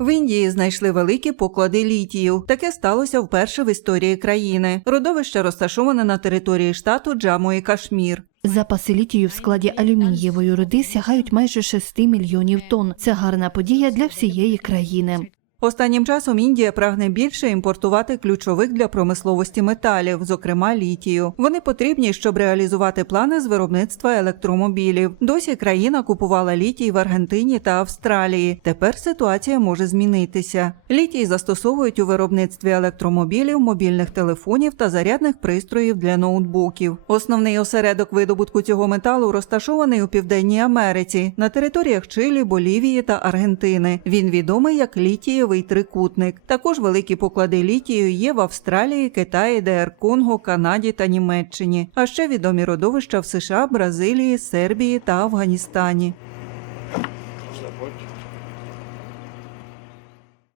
В Індії знайшли великі поклади літію. Таке сталося вперше в історії країни. Родовище розташоване на території штату Джаму і Кашмір. Запаси літію в складі алюмінієвої руди сягають майже 6 мільйонів тонн. Це гарна подія для всієї країни. Останнім часом Індія прагне більше імпортувати ключових для промисловості металів, зокрема літію. Вони потрібні, щоб реалізувати плани з виробництва електромобілів. Досі країна купувала літій в Аргентині та Австралії. Тепер ситуація може змінитися. Літій застосовують у виробництві електромобілів, мобільних телефонів та зарядних пристроїв для ноутбуків. Основний осередок видобутку цього металу розташований у Південній Америці на територіях Чилі, Болівії та Аргентини. Він відомий як літієвий трикутник. Також великі поклади літію є в Австралії, Китаї, ДР Конго, Канаді та Німеччині. А ще відомі родовища в США, Бразилії, Сербії та Афганістані.